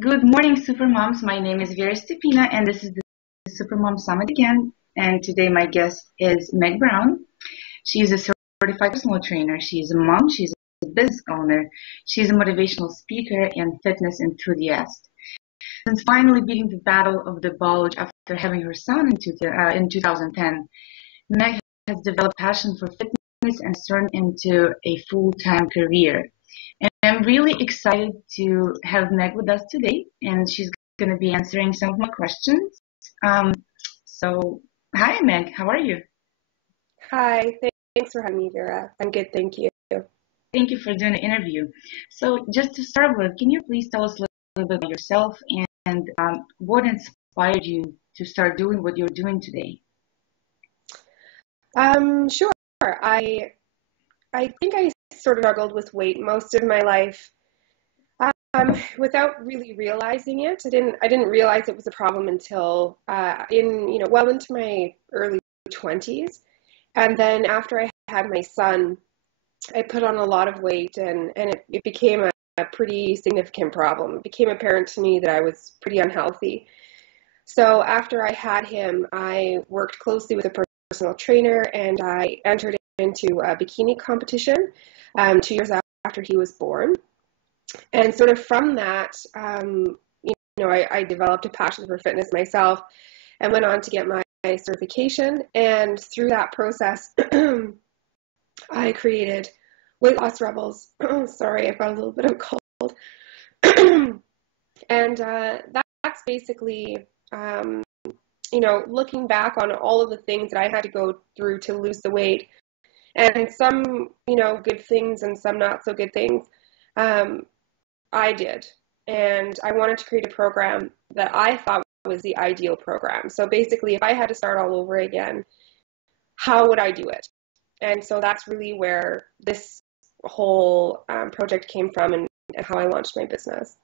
Good morning, Supermoms. My name is Vera Stepina, and this is the Supermom Summit again. And today my guest is Meg Brown. She's a certified personal trainer. She's a mom. She's a business owner. She's a motivational speaker and fitness enthusiast. Since finally beating the battle of the bulge after having her son in 2010, Meg has developed passion for fitness and turned into a full-time career. And I'm really excited to have Meg with us today, and she's going to be answering some of my questions. Um, so, hi, Meg. How are you? Hi, thanks for having me, Vera. I'm good, thank you. Thank you for doing the interview. So, just to start with, can you please tell us a little bit about yourself and what inspired you to start doing what you're doing today? Sure. I think I sort of struggled with weight most of my life, without really realizing it. I didn't realize it was a problem until well into my early 20s, and then after I had my son, I put on a lot of weight, and it became a pretty significant problem. It became apparent to me that I was pretty unhealthy. So after I had him, I worked closely with a personal trainer and I entered into a bikini competition 2 years after he was born. And sort of from that, I developed a passion for fitness myself and went on to get my certification. And through that process, I created Weight Loss Rebels. Sorry, I've got a little bit of a cold. And that's basically looking back on all of the things that I had to go through to lose the weight, and some, good things and some not so good things, I did. And I wanted to create a program that I thought was the ideal program. So basically, if I had to start all over again, how would I do it? And so that's really where this whole project came from, and how I launched my business.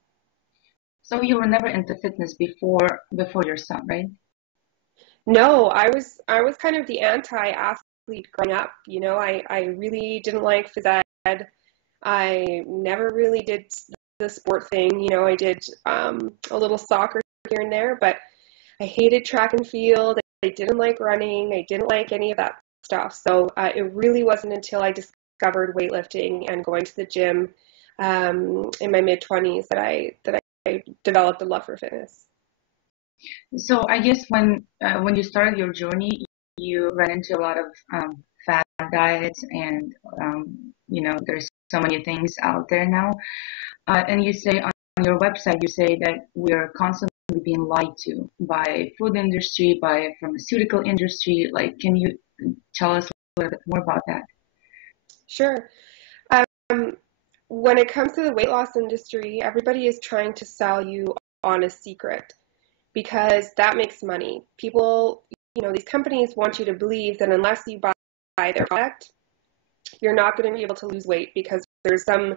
So, you were never into fitness before your son, right? No, I was kind of the anti-athlete growing up. I really didn't like phys ed. I never really did the sport thing. I did a little soccer here and there, but I hated track and field. I didn't like running. I didn't like any of that stuff. So it really wasn't until I discovered weightlifting and going to the gym in my mid-20s that I developed a love for fitness. So I guess when you started your journey, you ran into a lot of fad diets, and there's so many things out there now. And you say on your website, you say that we're constantly being lied to by food industry, by pharmaceutical industry. Like, can you tell us a little bit more about that? Sure. Um, when it comes to the weight loss industry, everybody is trying to sell you on a secret because that makes money. People, these companies want you to believe that unless you buy their product, you're not going to be able to lose weight because there's some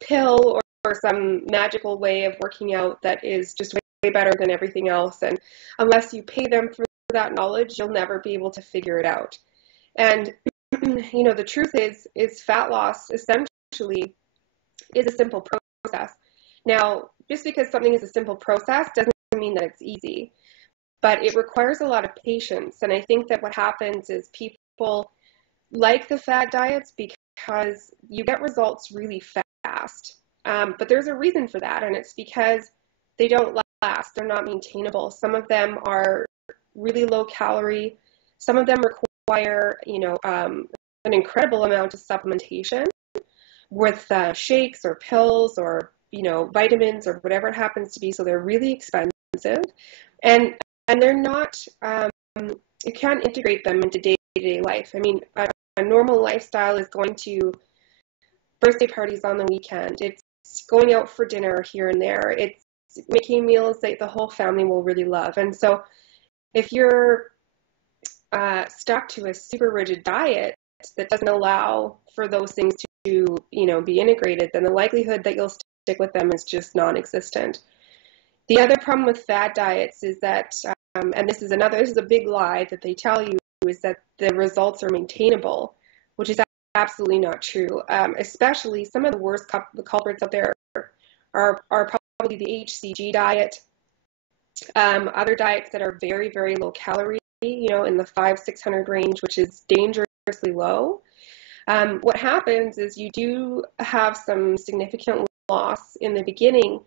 pill or some magical way of working out that is just way better than everything else. And unless you pay them for that knowledge, you'll never be able to figure it out. And the truth is fat loss essentially is a simple process. Now, just because something is a simple process doesn't mean that it's easy, but it requires a lot of patience. And I think that what happens is people like the fad diets because you get results really fast. But there's a reason for that, and it's because they don't last. They're not maintainable. Some of them are really low calorie. Some of them require, an incredible amount of supplementation with shakes or pills or vitamins or whatever it happens to be. So they're really expensive, and they're not. You can't integrate them into day-to-day life. I mean, a normal lifestyle is going to birthday parties on the weekend. It's going out for dinner here and there. It's making meals that the whole family will really love. And so if you're stuck to a super rigid diet that doesn't allow for those things to be integrated, then the likelihood that you'll stick with them is just non-existent. The other problem with fad diets is that, and this is a big lie that they tell you, is that the results are maintainable, which is absolutely not true. Especially some of the worst culprits out there are probably the HCG diet. Other diets that are very, very low calorie, in the 500-600 range, which is dangerously low. What happens is you do have some significant loss in the beginning,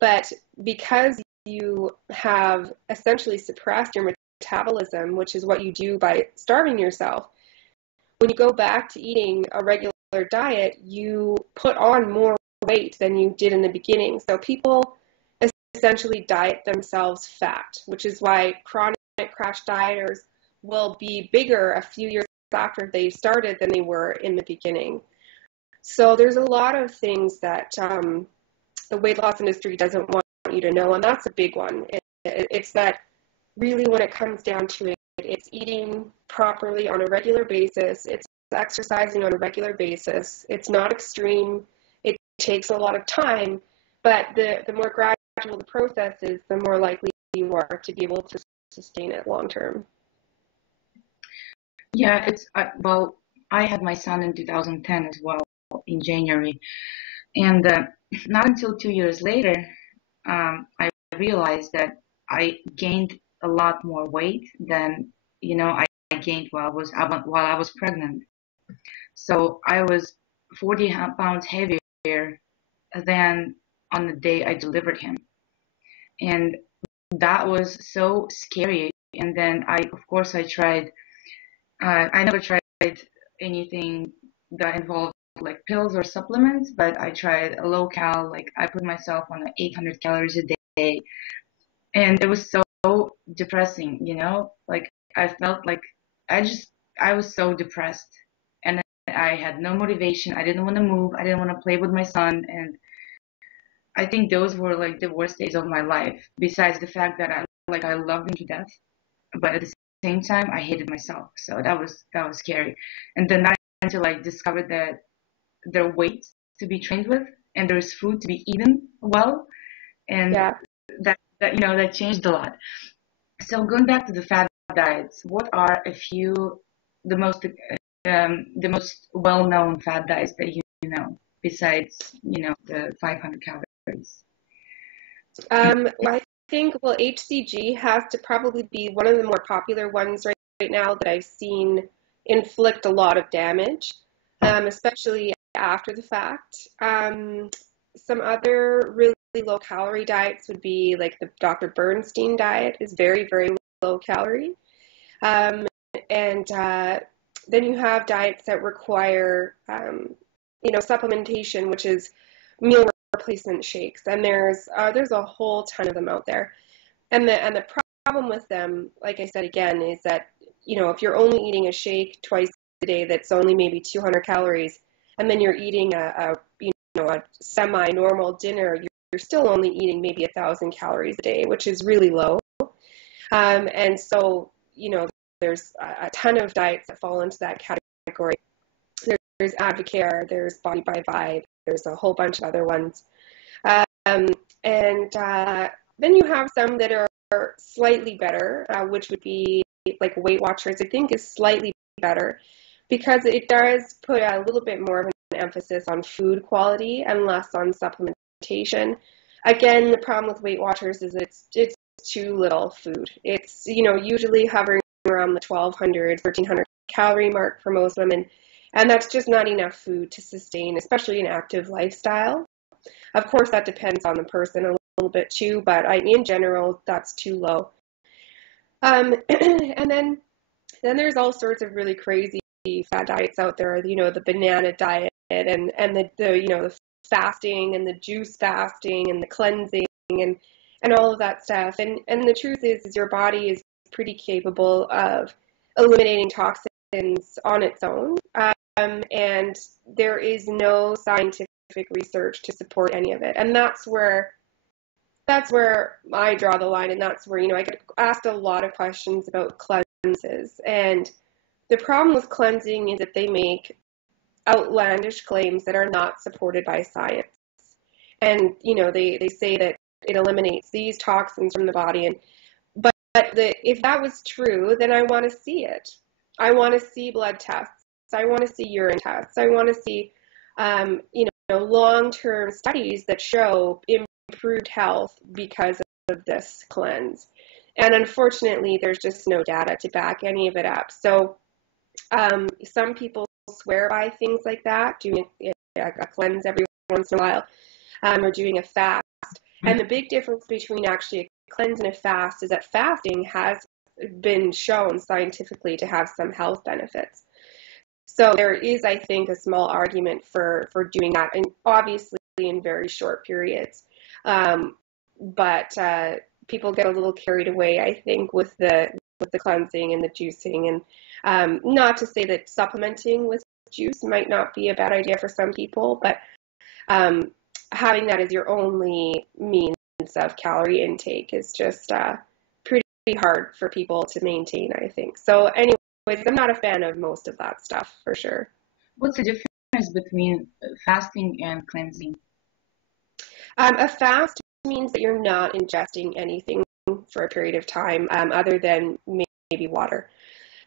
but because you have essentially suppressed your metabolism, which is what you do by starving yourself, when you go back to eating a regular diet, you put on more weight than you did in the beginning. So people essentially diet themselves fat, which is why chronic crash dieters will be bigger a few years after they started than they were in the beginning. So there's a lot of things that the weight loss industry doesn't want you to know, and that's a big one. It's that really when it comes down to it, it's eating properly on a regular basis, it's exercising on a regular basis, it's not extreme, it takes a lot of time, but the more gradual the process is, the more likely you are to be able to sustain it long term. Yeah, well, I had my son in 2010 as well, in January. And not until 2 years later, I realized that I gained a lot more weight than, I gained while I was pregnant. So I was 40 pounds heavier than on the day I delivered him. And that was so scary. And then of course, I tried. I never tried anything that involved like pills or supplements, but I tried a low cal, like I put myself on 800 calories a day, and it was so depressing, like I felt like I was so depressed, and I had no motivation. I didn't want to move. I didn't want to play with my son, and I think those were like the worst days of my life, besides the fact that I loved him to death, but at the same time I hated myself. So that was scary. And then not until I discovered that there are weights to be trained with and there's food to be eaten well, and Yeah. that changed a lot. So going back to the fad diets, what are a few the most well-known fad diets that you know besides the 500 calories? Well, I think, HCG has to probably be one of the more popular ones right now that I've seen inflict a lot of damage, especially after the fact. Some other really low calorie diets would be like the Dr. Bernstein diet is very, very low calorie. And then you have diets that require, supplementation, which is meal replacement shakes, and there's a whole ton of them out there. And the problem with them, like I said again, is that if you're only eating a shake twice a day that's only maybe 200 calories, and then you're eating a semi-normal dinner, you're still only eating maybe 1,000 calories a day, which is really low. And so there's a ton of diets that fall into that category. There's Advocare, there's Body by Vibe, there's a whole bunch of other ones. And then you have some that are slightly better, which would be like Weight Watchers, I think is slightly better because it does put a little bit more of an emphasis on food quality and less on supplementation. Again, the problem with Weight Watchers is it's too little food. It's, usually hovering around the 1,200, 1,300 calorie mark for most women. And that's just not enough food to sustain, especially an active lifestyle. Of course, that depends on the person a little bit too, but in general, that's too low. And then there's all sorts of really crazy fad diets out there, the banana diet and the fasting and the juice fasting and the cleansing and all of that stuff. And the truth is your body is pretty capable of eliminating toxins on its own. And there is no scientific research to support any of it. And that's where I draw the line. And that's where, I get asked a lot of questions about cleanses. And the problem with cleansing is that they make outlandish claims that are not supported by science. And, they say that it eliminates these toxins from the body. But if that was true, then I want to see it. I want to see blood tests. I want to see urine tests. I want to see, long-term studies that show improved health because of this cleanse. And unfortunately, there's just no data to back any of it up. So some people swear by things like that, doing a cleanse every once in a while, or doing a fast. And the big difference between actually a cleanse and a fast is that fasting has been shown scientifically to have some health benefits. So there is, I think, a small argument for doing that, and obviously in very short periods. But people get a little carried away, I think, with the cleansing and the juicing. And not to say that supplementing with juice might not be a bad idea for some people, but having that as your only means of calorie intake is just pretty hard for people to maintain, I think. So anyways, I'm not a fan of most of that stuff for sure. What's the difference between fasting and cleansing? A fast means that you're not ingesting anything for a period of time other than maybe water.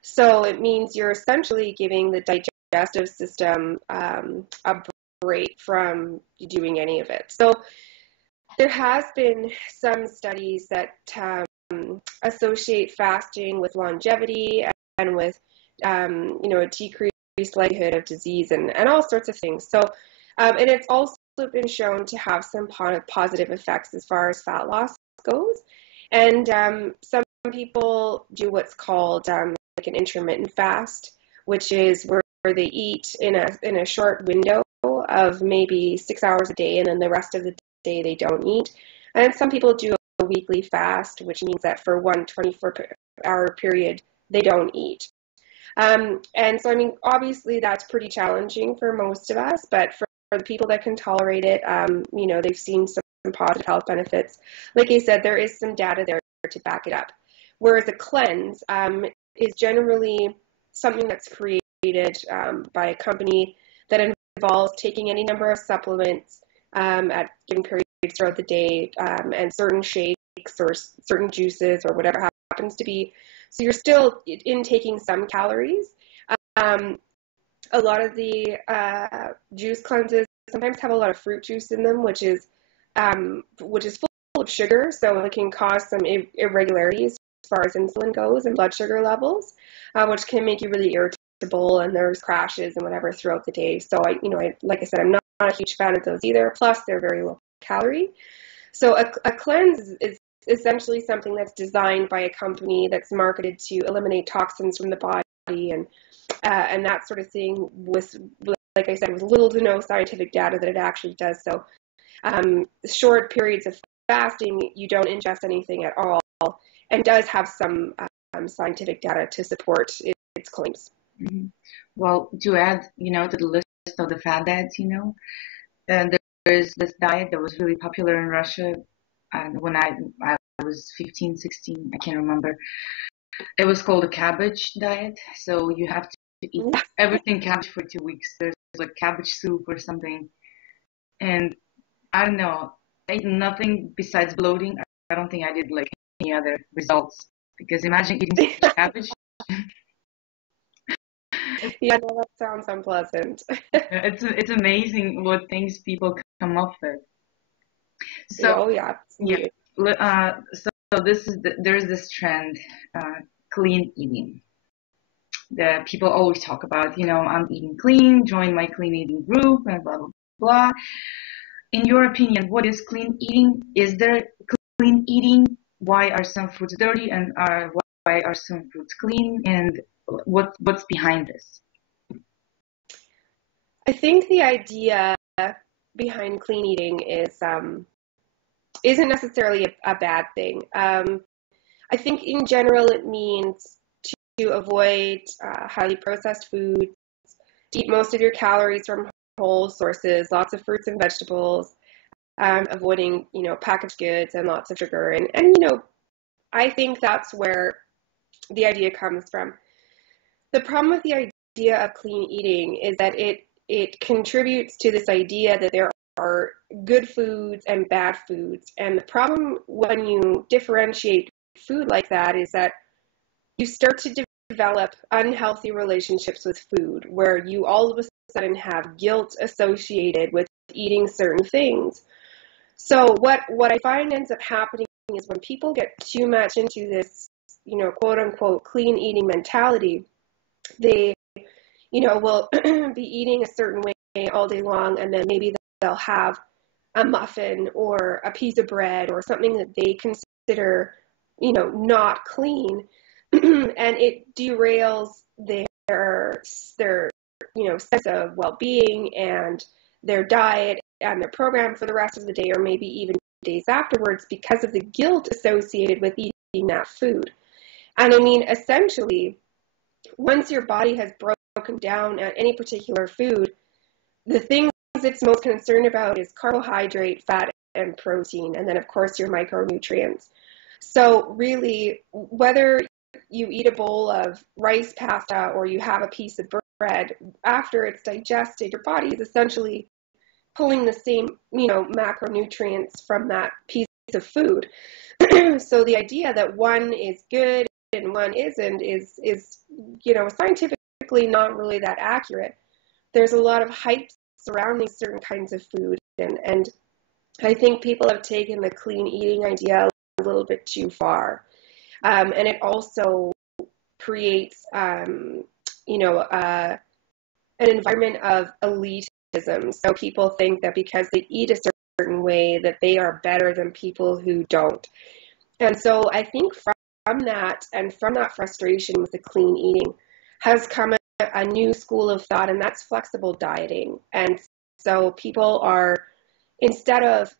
So it means you're essentially giving the digestive system a break from doing any of it. So there has been some studies that associate fasting with longevity and with a decreased likelihood of disease and all sorts of things. So and it's also been shown to have some positive effects as far as fat loss goes. And some people do what's called like an intermittent fast, which is where they eat in a short window of maybe 6 hours a day, and then the rest of the day they don't eat. And some people do a weekly fast, which means that for one 24-hour period they don't eat. And so, I mean, obviously that's pretty challenging for most of us, but for the people that can tolerate it, they've seen some positive health benefits. Like I said, there is some data there to back it up. Whereas a cleanse is generally something that's created by a company that involves taking any number of supplements at given periods throughout the day and certain shakes or certain juices or whatever happens to be. So you're still intaking some calories. A lot of the juice cleanses sometimes have a lot of fruit juice in them, which is full of sugar, so it can cause some irregularities as far as insulin goes and blood sugar levels, which can make you really irritable, and there's crashes and whatever throughout the day. So like I said, I'm not a huge fan of those either. Plus, they're very low calorie. So a cleanse is essentially something that's designed by a company that's marketed to eliminate toxins from the body and that sort of thing, with, like I said, with little to no scientific data that it actually does. So short periods of fasting, you don't ingest anything at all, and does have some scientific data to support its claims. Mm-hmm. Well, to add, to the list of the fad diets, there's this diet that was really popular in Russia when I was 15, 16, I can't remember. It was called a cabbage diet. So you have to eat everything cabbage for 2 weeks. There's like cabbage soup or something. And I don't know, I ate nothing besides bloating. I don't think I did like any other results, because imagine eating so much cabbage. Yeah, no, that sounds unpleasant. It's amazing what things people come up with. So yeah. So there's this trend, clean eating. That people always talk about, I'm eating clean, join my clean eating group, and blah blah blah. In your opinion, what is clean eating? Is there clean eating? Why are some foods dirty, and why are some foods clean? And what's behind this? I think the idea behind clean eating isn't necessarily a bad thing. I think in general it means to avoid highly processed foods, to eat most of your calories from whole sources, lots of fruits and vegetables, avoiding packaged goods and lots of sugar, and I think that's where the idea comes from. The problem with the idea of clean eating is that it contributes to this idea that there are good foods and bad foods. And the problem when you differentiate food like that is that you start to develop unhealthy relationships with food, where you all of a sudden have guilt associated with eating certain things. So what I find ends up happening is when people get too much into this, quote unquote, clean eating mentality, they, will be eating a certain way all day long, and then maybe they'll have a muffin or a piece of bread or something that they consider, not clean, and it derails their sense of well-being and their diet and their program for the rest of the day, or maybe even days afterwards, because of the guilt associated with eating that food. And I mean, essentially, once your body has broken down at any particular food, the things it's most concerned about is carbohydrate, fat, and protein, and then of course your micronutrients. So really, whether you eat a bowl of rice pasta or you have a piece of bread, after it's digested, your body is essentially pulling the same, macronutrients from that piece of food. So the idea that one is good and one isn't is scientifically not really that accurate. There's a lot of hype surrounding certain kinds of food, and I think people have taken the clean eating idea a little bit too far. And it also creates, an environment of elitism. So people think that because they eat a certain way that they are better than people who don't. And so I think from that and from that frustration with the clean eating has come a new school of thought, and that's flexible dieting. And so people are, instead of,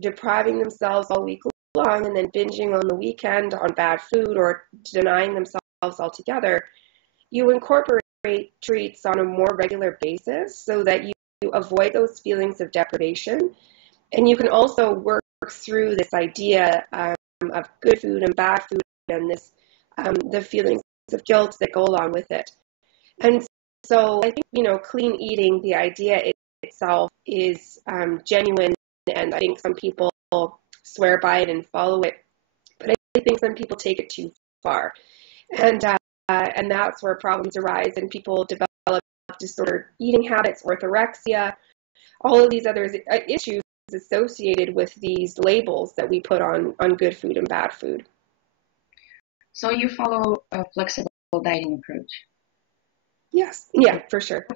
depriving themselves all week long and then binging on the weekend on bad food or denying themselves altogether, you incorporate treats on a more regular basis so that you avoid those feelings of deprivation. And you can also work through this idea of good food and bad food and this the feelings of guilt that go along with it. And so I think, clean eating, the idea itself is genuine, and I think some people swear by it and follow it, but I think some people take it too far. And that's where problems arise, and people develop disordered eating habits, orthorexia, all of these other issues associated with these labels that we put on good food and bad food. So you follow a flexible dieting approach? Yes, yeah, for sure.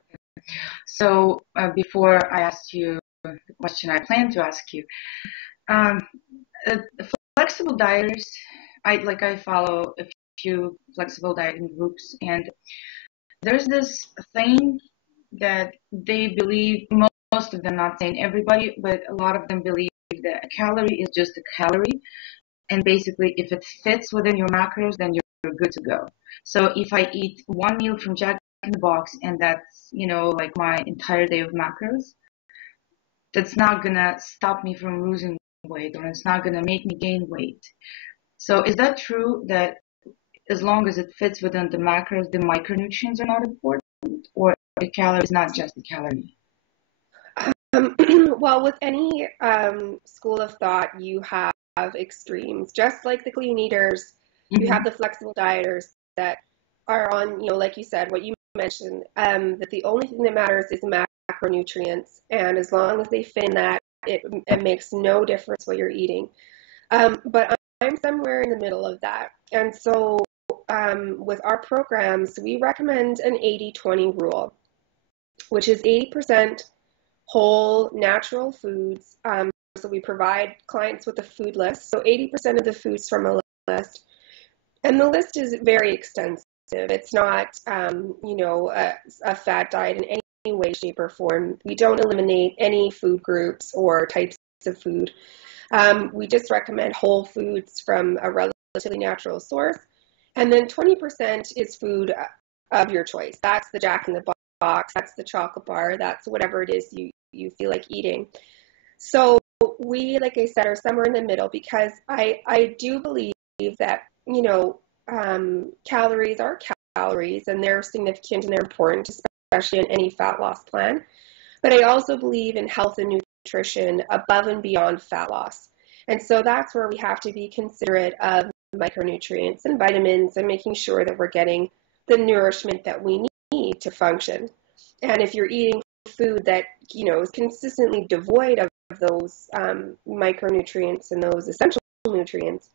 So before I asked you the question I planned to ask you, um, flexible dieters, I follow a few flexible dieting groups, and there's this thing that they believe, most of them, not saying everybody, but a lot of them believe that a calorie is just a calorie, and basically if it fits within your macros, then you're good to go. So if I eat one meal from Jack in the Box and that's, like my entire day of macros, that's not gonna stop me from losing weight, or it's not gonna make me gain weight. So is that true that as long as it fits within the macros, the micronutrients are not important, or a calorie is not just a calorie? Well, with any school of thought, you have extremes. Just like the clean eaters, you have the flexible dieters that are on, like you said, what you mentioned, that the only thing that matters is macronutrients. And as long as they fit in that, it makes no difference what you're eating. But I'm somewhere in the middle of that. And so with our programs, we recommend an 80-20 rule, which is 80% whole, natural foods. So we provide clients with a food list. So 80% of the foods from a list. And the list is very extensive. It's not, a fad diet in any way, shape, or form. We don't eliminate any food groups or types of food. We just recommend whole foods from a relatively natural source. And then 20% is food of your choice. That's the Jack in the Box, that's the chocolate bar, that's whatever it is you feel like eating. So we, like I said, are somewhere in the middle, because I do believe that, calories are calories, and they're significant and they're important, especially in any fat loss plan. But I also believe in health and nutrition above and beyond fat loss. And so that's where we have to be considerate of micronutrients and vitamins and making sure that we're getting the nourishment that we need to function. And if you're eating food that, is consistently devoid of of those micronutrients and those essential nutrients,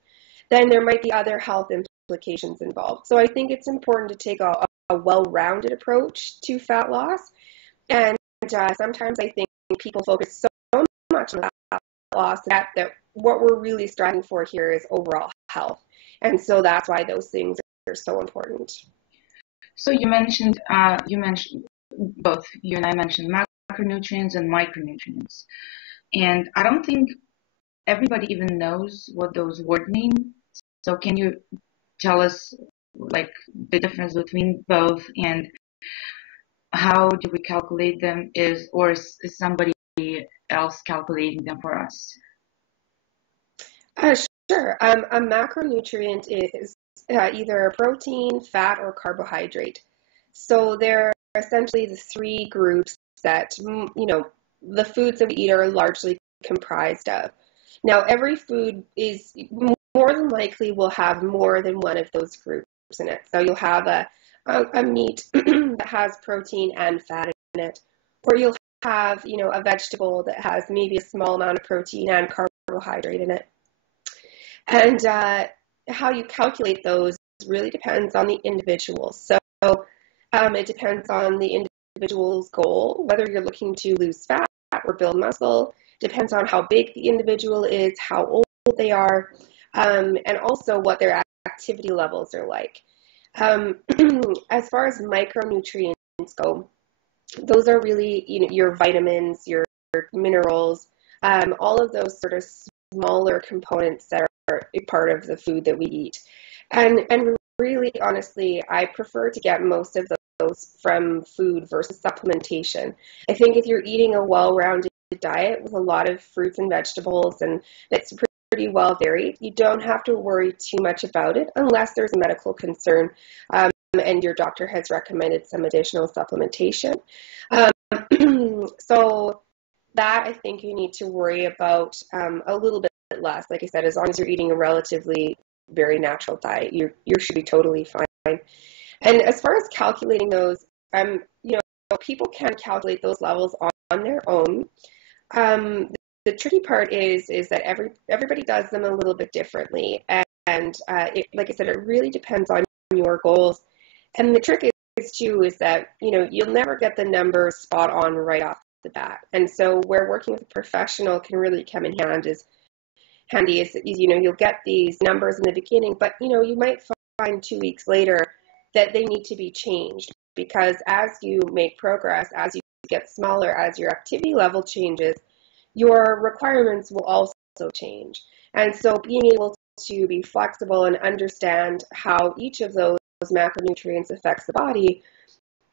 then there might be other health implications involved. So I think it's important to take a well-rounded approach to fat loss. And sometimes I think people focus so much on fat loss that what we're really striving for here is overall health. And so that's why those things are so important. So you mentioned both you and I mentioned macronutrients and micronutrients, and I don't think everybody even knows what those words mean. So can you tell us like the difference between both and how do we calculate them? Is somebody else calculating them for us? Sure. A macronutrient is either a protein, fat, or carbohydrate. So they're essentially the three groups that, the foods that we eat are largely comprised of. Now, every food is more than likely will have more than one of those groups in it. So you'll have a meat that has protein and fat in it, or you'll have, a vegetable that has maybe a small amount of protein and carbohydrate in it. And how you calculate those really depends on the individual. So it depends on the individual's goal, whether you're looking to lose fat or build muscle, depends on how big the individual is, how old they are, and also what their activity levels are like. As far as micronutrients go, those are really, your vitamins, your minerals, all of those sort of smaller components that are a part of the food that we eat. And really, honestly, I prefer to get most of those from food versus supplementation. I think if you're eating a well-rounded diet with a lot of fruits and vegetables and it's pretty well varied, you don't have to worry too much about it unless there's a medical concern and your doctor has recommended some additional supplementation. So that I think you need to worry about a little bit less. Like I said, as long as you're eating a relatively very natural diet, you should be totally fine. And as far as calculating those, people can calculate those levels on their own. The tricky part is that everybody does them a little bit differently, and like I said, it really depends on your goals. And the trick is that you'll never get the numbers spot on right off the bat. And so where working with a professional can really come in handy is you'll get these numbers in the beginning, but you might find 2 weeks later that they need to be changed, because as you make progress, as you get smaller, as your activity level changes, your requirements will also change. And so being able to be flexible and understand how each of those macronutrients affects the body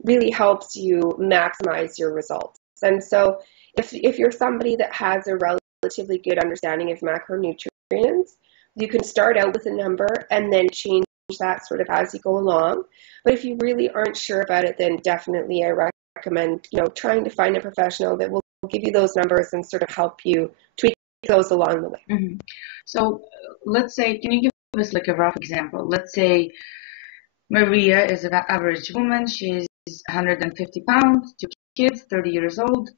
really helps you maximize your results. And so if you're somebody that has a relatively good understanding of macronutrients, you can start out with a number and then change that sort of as you go along. But if you really aren't sure about it, then definitely I recommend trying to find a professional that will give you those numbers and sort of help you tweak those along the way. Mm-hmm. So let's say, can you give us like a rough example? Let's say Maria is an average woman. She's 150 pounds, 2 kids, 30 years old,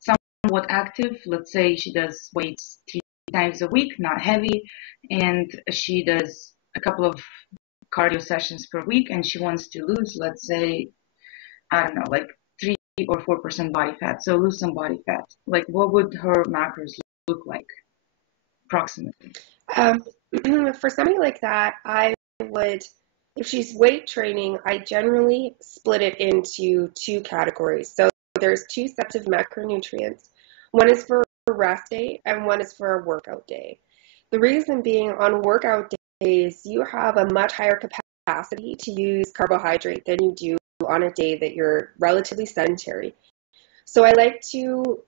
somewhat active. Let's say she does weights 3 times a week, not heavy, and she does a couple of cardio sessions per week, and she wants to lose, let's say, I don't know, like 3 or 4% body fat. So lose some body fat. Like, what would her macros look like, approximately? For something like that, I would, if she's weight training, I generally split it into 2 categories. So there's 2 sets of macronutrients. One is for a rest day and one is for a workout day. The reason being, on workout days, you have a much higher capacity to use carbohydrate than you do on a day that you're relatively sedentary. So I like to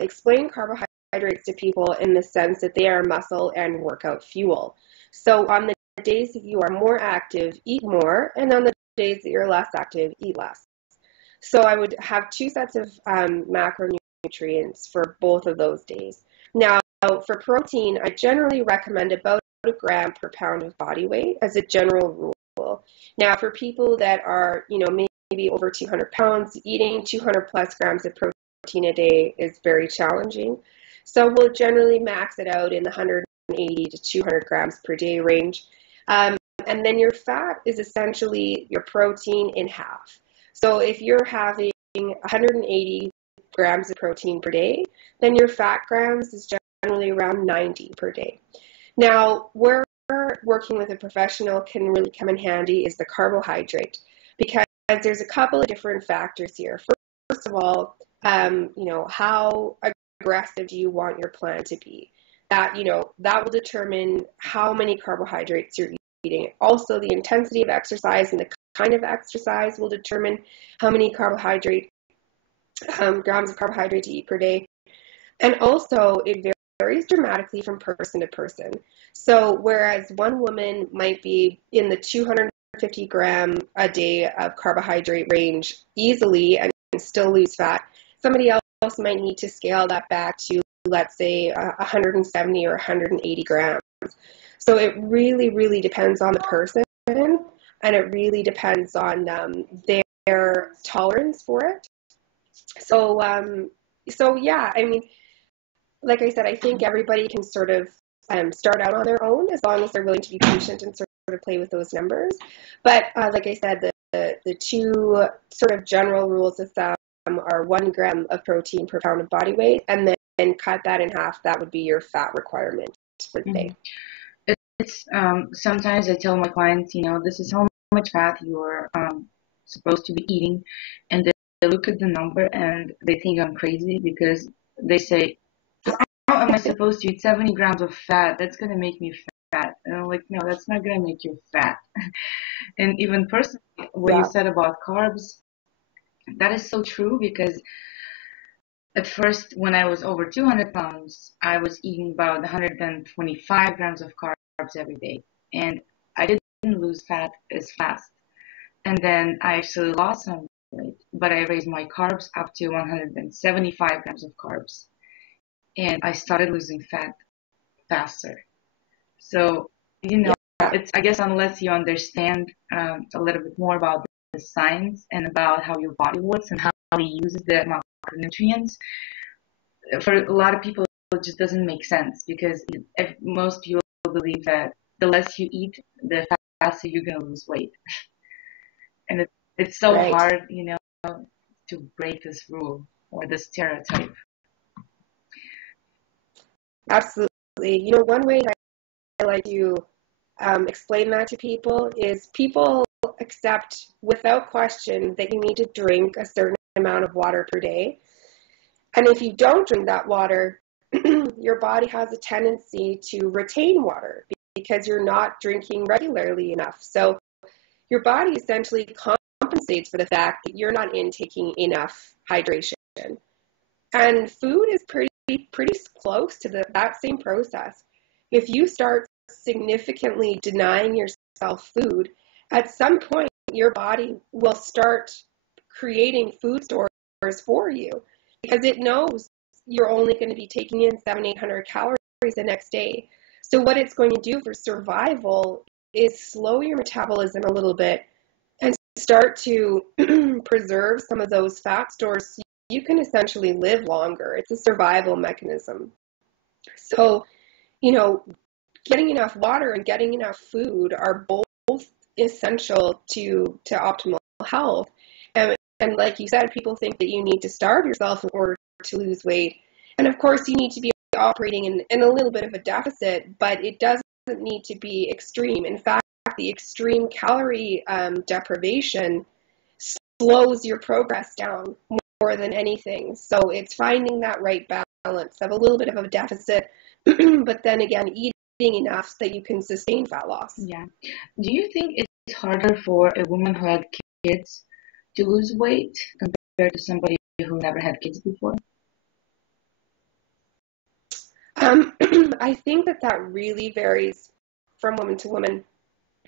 explain carbohydrates to people in the sense that they are muscle and workout fuel. So on the days that you are more active, eat more, and on the days that you're less active, eat less. So I would have 2 sets of macronutrients for both of those days. Now, for protein, I generally recommend about a gram per pound of body weight as a general rule. Now, for people that are, maybe over 200 pounds, eating 200 plus grams of protein a day is very challenging. So we'll generally max it out in the 180 to 200 grams per day range. And then your fat is essentially your protein in half. So if you're having 180 grams of protein per day, then your fat grams is generally around 90 per day. Now, where working with a professional can really come in handy is the carbohydrate, because there's a couple of different factors here. First of all, how aggressive do you want your plan to be? That will determine how many carbohydrates you're eating. Also, the intensity of exercise and the kind of exercise will determine how many grams of carbohydrate to eat per day. And also, it varies dramatically from person to person. So whereas one woman might be in the 250 gram a day of carbohydrate range easily and still lose fat, somebody else might need to scale that back to, let's say, 170 or 180 grams. So it really, really depends on the person, and it really depends on their tolerance for it. So yeah, I mean, like I said, I think everybody can sort of start out on their own as long as they're willing to be patient and sort of play with those numbers. But like I said, the two sort of general rules of thumb are 1 gram of protein per pound of body weight, and then cut that in half. That would be your fat requirement for the day. It's sometimes I tell my clients, this is how much fat you're supposed to be eating, and they look at the number and they think I'm crazy because they say, how am I supposed to eat 70 grams of fat? That's gonna make me fat. And I'm like, no, that's not gonna make you fat. And even personally, what you said about carbs, that is so true because at first, when I was over 200 pounds, I was eating about 125 grams of carbs every day. And I didn't lose fat as fast. And then I actually lost some weight, but I raised my carbs up to 175 grams of carbs. And I started losing fat faster. So, it's, I guess, unless you understand a little bit more about the science and about how your body works and how it uses the macronutrients, for a lot of people, it just doesn't make sense because most people believe that the less you eat, the faster you're going to lose weight. And it's so hard, to break this rule or this stereotype. Absolutely. One way that I like to explain that to people is people accept without question that you need to drink a certain amount of water per day. And if you don't drink that water, your body has a tendency to retain water because you're not drinking regularly enough. So your body essentially compensates for the fact that you're not intaking enough hydration. And food is pretty close to that same process. If you start significantly denying yourself food, at some point your body will start creating food stores for you because it knows you're only going to be taking in 700-800 calories the next day. So what it's going to do for survival is slow your metabolism a little bit and start to preserve some of those fat stores so you can essentially live longer. It's a survival mechanism. So, getting enough water and getting enough food are both essential to optimal health. And like you said, people think that you need to starve yourself in order to lose weight. And of course, you need to be operating in a little bit of a deficit, but it doesn't need to be extreme. In fact, the extreme calorie deprivation slows your progress down more than anything. So it's finding that right balance of a little bit of a deficit, but then again, eating enough so that you can sustain fat loss. Yeah. Do you think it's harder for a woman who had kids to lose weight compared to somebody who never had kids before? I think that really varies from woman to woman.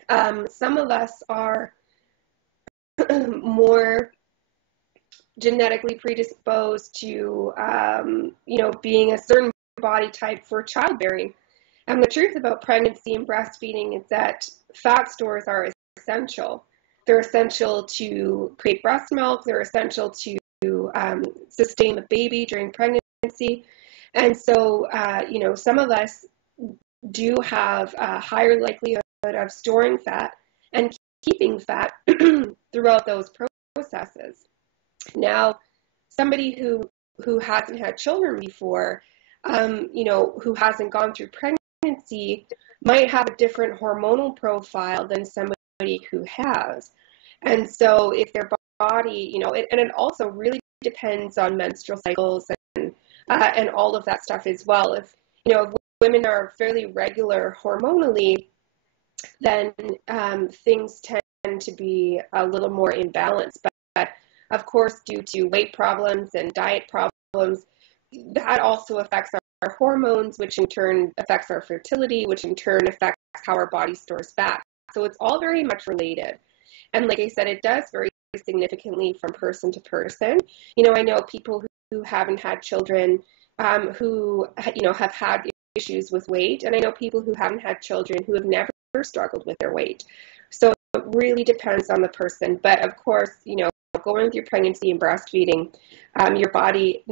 Some of us are more genetically predisposed to, being a certain body type for childbearing. And the truth about pregnancy and breastfeeding is that fat stores are essential. They're essential to create breast milk. They're essential to sustain the baby during pregnancy. And so, some of us do have a higher likelihood of storing fat and keeping fat throughout those processes. Now, somebody who hasn't had children before, who hasn't gone through pregnancy, might have a different hormonal profile than somebody who has. And so if their body, and it also really depends on menstrual cycles and all of that stuff as well. If women are fairly regular hormonally, then things tend to be a little more imbalanced. But of course, due to weight problems and diet problems, that also affects our hormones, which in turn affects our fertility, which in turn affects how our body stores fat. So it's all very much related. And like I said, it does vary significantly from person to person. I know people who haven't had children who have had issues with weight, and I know people who haven't had children who have never struggled with their weight. So it really depends on the person. But of course, going through pregnancy and breastfeeding, your body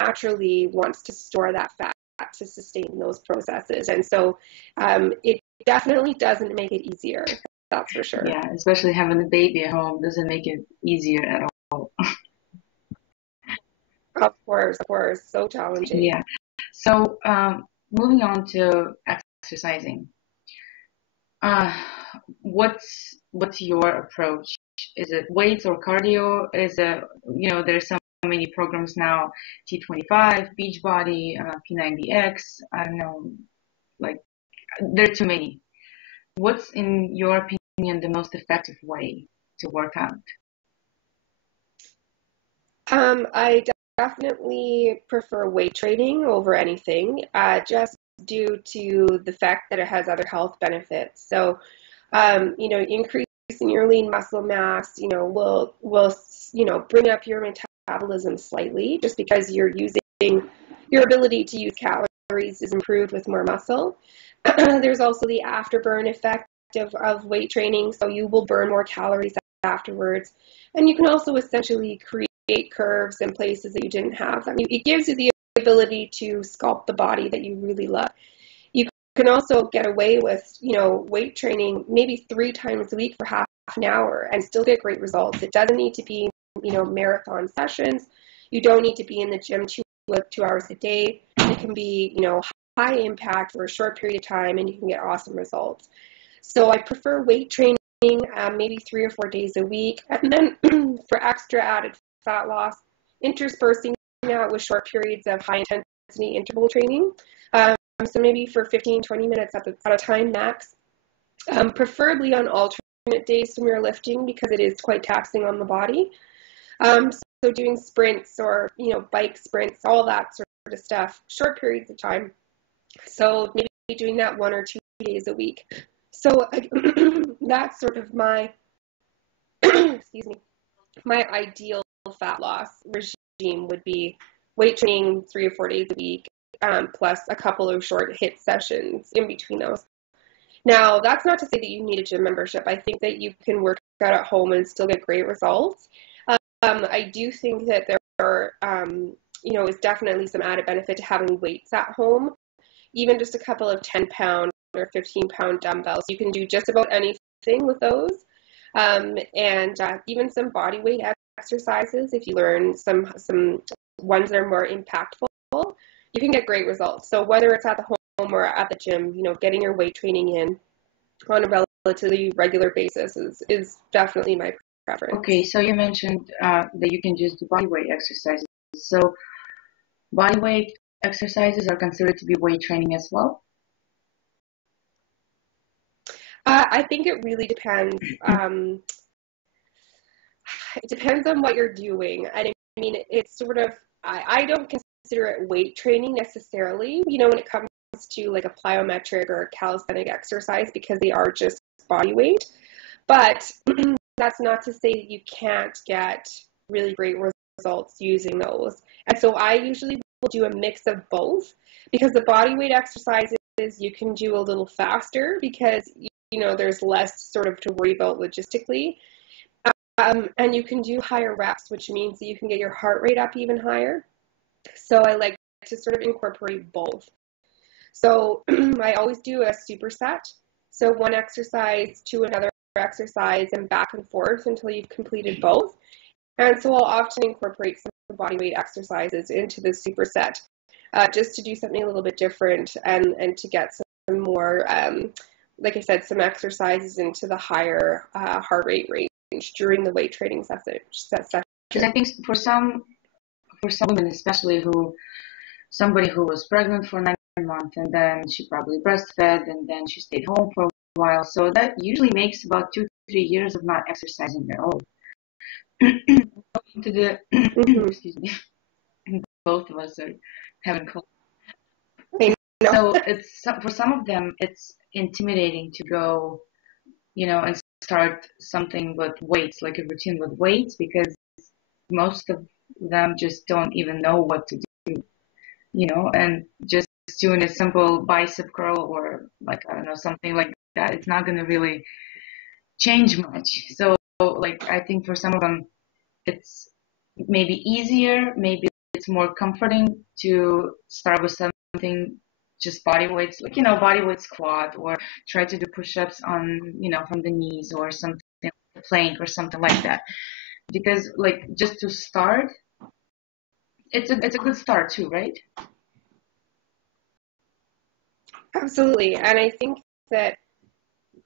naturally wants to store that fat to sustain those processes. And so it definitely doesn't make it easier. That's for sure. Yeah, especially having a baby at home doesn't make it easier at all. Of course, so challenging. Yeah. So moving on to exercising. What's your approach? Is it weights or cardio? Is it, there's so many programs now, T25, Beachbody, P90X. I don't know, like there are too many. What's in your opinion the most effective way to work out? I definitely prefer weight training over anything, just due to the fact that it has other health benefits. So, increasing your lean muscle mass, will bring up your metabolism slightly, just because your ability to use calories is improved with more muscle. There's also the afterburn effect of weight training, so you will burn more calories afterwards, and you can also essentially create curves in places that you didn't have. I mean, it gives you the ability to sculpt the body that you really love. You can also get away with, weight training maybe 3 times a week for half an hour and still get great results. It doesn't need to be, marathon sessions. You don't need to be in the gym 2 hours a day. It can be, high impact for a short period of time, and you can get awesome results. So I prefer weight training maybe 3 or 4 days a week. And then for extra added fat loss, interspersing that with short periods of high intensity interval training. So maybe for 15, 20 minutes at a time max, preferably on alternate days when you're lifting, because it is quite taxing on the body. So doing sprints or, bike sprints, all that sort of stuff, short periods of time. So maybe doing that 1 or 2 days a week. So that's sort of my, excuse me, my ideal fat loss regime would be weight training 3 or 4 days a week, plus a couple of short HIIT sessions in between those. Now, that's not to say that you need a gym membership. I think that you can work out at home and still get great results. I do think that there are, is definitely some added benefit to having weights at home, even just a couple of 10-pound or 15-pound dumbbells. You can do just about anything with those. And even some body weight exercises, if you learn some ones that are more impactful, you can get great results. So whether it's at the home or at the gym, getting your weight training in on a relatively regular basis is definitely my preference. Okay, so you mentioned that you can just do body weight exercises. So body weight exercises are considered to be weight training as well? I think it really depends. It depends on what you're doing. And I mean, it's sort of, I don't consider it weight training necessarily, when it comes to like a plyometric or a calisthenic exercise, because they are just body weight. But that's not to say that you can't get really great results using those. And so I usually will do a mix of both, because the body weight exercises you can do a little faster because, there's less sort of to worry about logistically. And you can do higher reps, which means that you can get your heart rate up even higher. So I like to sort of incorporate both. So I always do a superset. So one exercise to another exercise and back and forth until you've completed both. And so I'll often incorporate some body weight exercises into the superset, just to do something a little bit different and to get some more, like I said, some exercises into the higher heart rate range during the weight training session. Because I think for some women, especially somebody who was pregnant for 9 months and then she probably breastfed and then she stayed home for a while, so that usually makes about 2-3 years of not exercising at all. To the excuse me, both of us are having cold. So it's for some of them it's intimidating to go, and start something with weights, like a routine with weights, because most of them just don't even know what to do, and just doing a simple bicep curl or like, I don't know, something like that, it's not going to really change much. So like, I think for some of them it's maybe easier, maybe it's more comforting to start with something just body weights, like, body weight squat, or try to do push-ups on, from the knees, or something like a plank or something like that. Because like, just to start, it's a good start too, right? Absolutely. And I think that,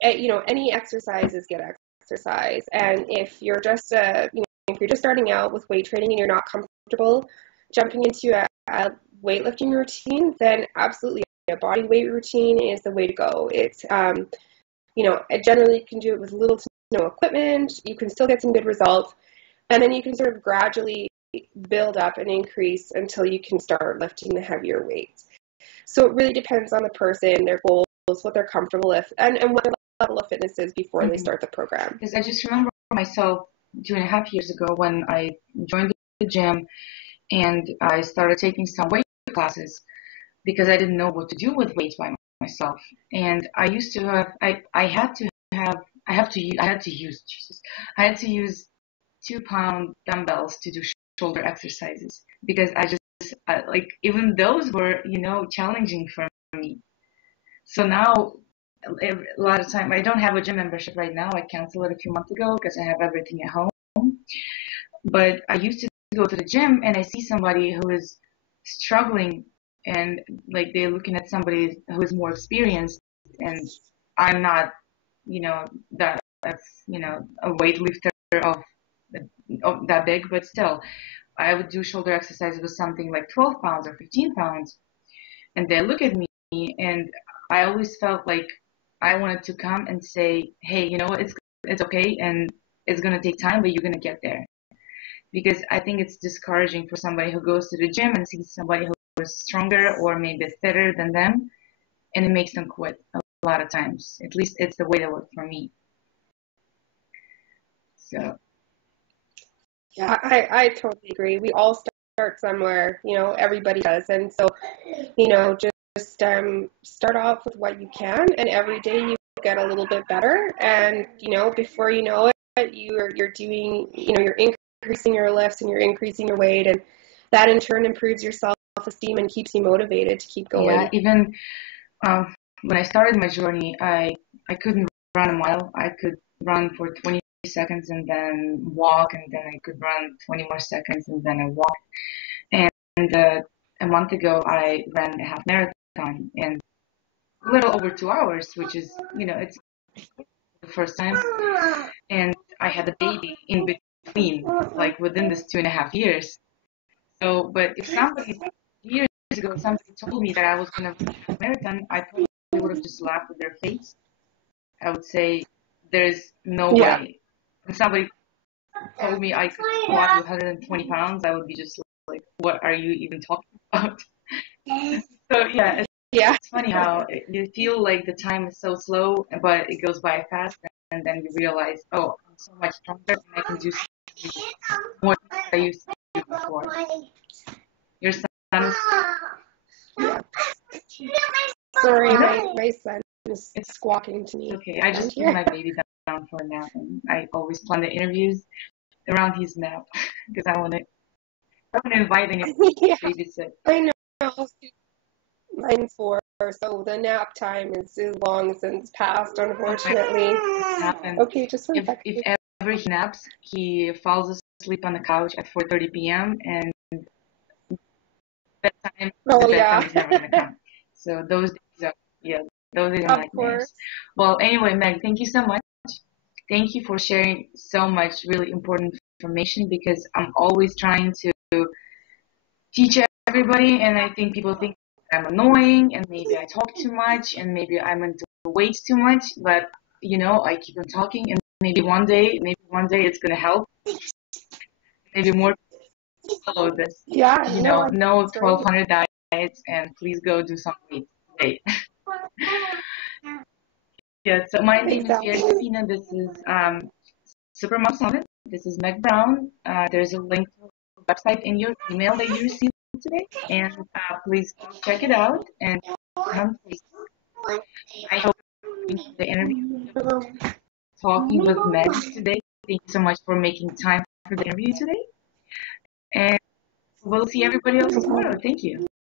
any exercise is good exercise. And if you're just, if you're just starting out with weight training and you're not comfortable jumping into a weightlifting routine, then absolutely a body weight routine is the way to go. It's, generally you can do it with little to no equipment. You can still get some good results. And then you can sort of gradually build up and increase until you can start lifting the heavier weights. So it really depends on the person, their goals, what they're comfortable with, and what their level of fitness is before they start the program. Because I just remember myself 2.5 years ago when I joined the gym and I started taking some weight classes, because I didn't know what to do with weights by myself. And I used to have, I had to use 2-pound dumbbells to do shoulder exercises, because like, even those were, challenging for me. So now, a lot of time, I don't have a gym membership right now. I canceled it a few months ago because I have everything at home. But I used to go to the gym and I see somebody who is struggling, and like, they're looking at somebody who is more experienced, and I'm not, that's, a weightlifter of that big, but still, I would do shoulder exercises with something like 12 pounds or 15 pounds, and they look at me, and I always felt like I wanted to come and say, hey, you know what, it's okay, and it's gonna take time, but you're gonna get there. Because I think it's discouraging for somebody who goes to the gym and sees somebody who is stronger or maybe fitter than them, and it makes them quit a lot of times. At least it's the way that worked for me. So. Yeah, I totally agree. We all start somewhere, everybody does. And so, just start off with what you can, and every day you get a little bit better. And, before you know it, you're doing, you're increasing your lifts and you're increasing your weight, and that in turn improves your self-esteem and keeps you motivated to keep going. Yeah, even when I started my journey, I couldn't run a mile. I could run for 20 seconds and then walk, and then I could run 20 more seconds and then I walk. And a month ago, I ran a half marathon in a little over 2 hours, which is, it's the first time. And I had a baby in between, like within this 2.5 years. So, but if years ago, somebody told me that I was going to run a marathon, I probably would have just laughed at their face. I would say, there's no way. When somebody told me I could squat with 120 pounds, I would be just like, what are you even talking about? So yeah, it's funny how you feel like the time is so slow, but it goes by fast, and then you realize, oh, I'm so much stronger and I can do more than I used to do before. Your son is... Yeah. Sorry, my son is squawking to me. Okay, I just put my baby down for a nap, and I always plan the interviews around his nap because I want to invite him to babysit. I know. almost 9:04, so the nap time is long since passed, Oh my God, unfortunately. this happens. Okay, just one If second. ever he naps, he falls asleep on the couch at 4:30 p.m. and bedtime, the Oh bedtime yeah, is never gonna come. So those days are, yeah, those days are of nightmares. course. Well, anyway, Meg, thank you so much. Thank you for sharing so much really important information because I'm always trying to teach everybody, and I think people think I'm annoying and maybe I talk too much and maybe I'm into weight too much, but I keep on talking and maybe one day it's gonna help. Maybe more people follow this. Yeah, no, I think No it's great. 1200 diets and please go do some weight today. Yeah, so my name is Vera Exactly. Stepina. This is Supermom Summit. This is Meg Brown. There's a link to the website in your email that you received today, and please check it out. And please, I hope you enjoyed the interview. Talking with Meg today. Thank you so much for making time for the interview today, and we'll see everybody else tomorrow. Thank you.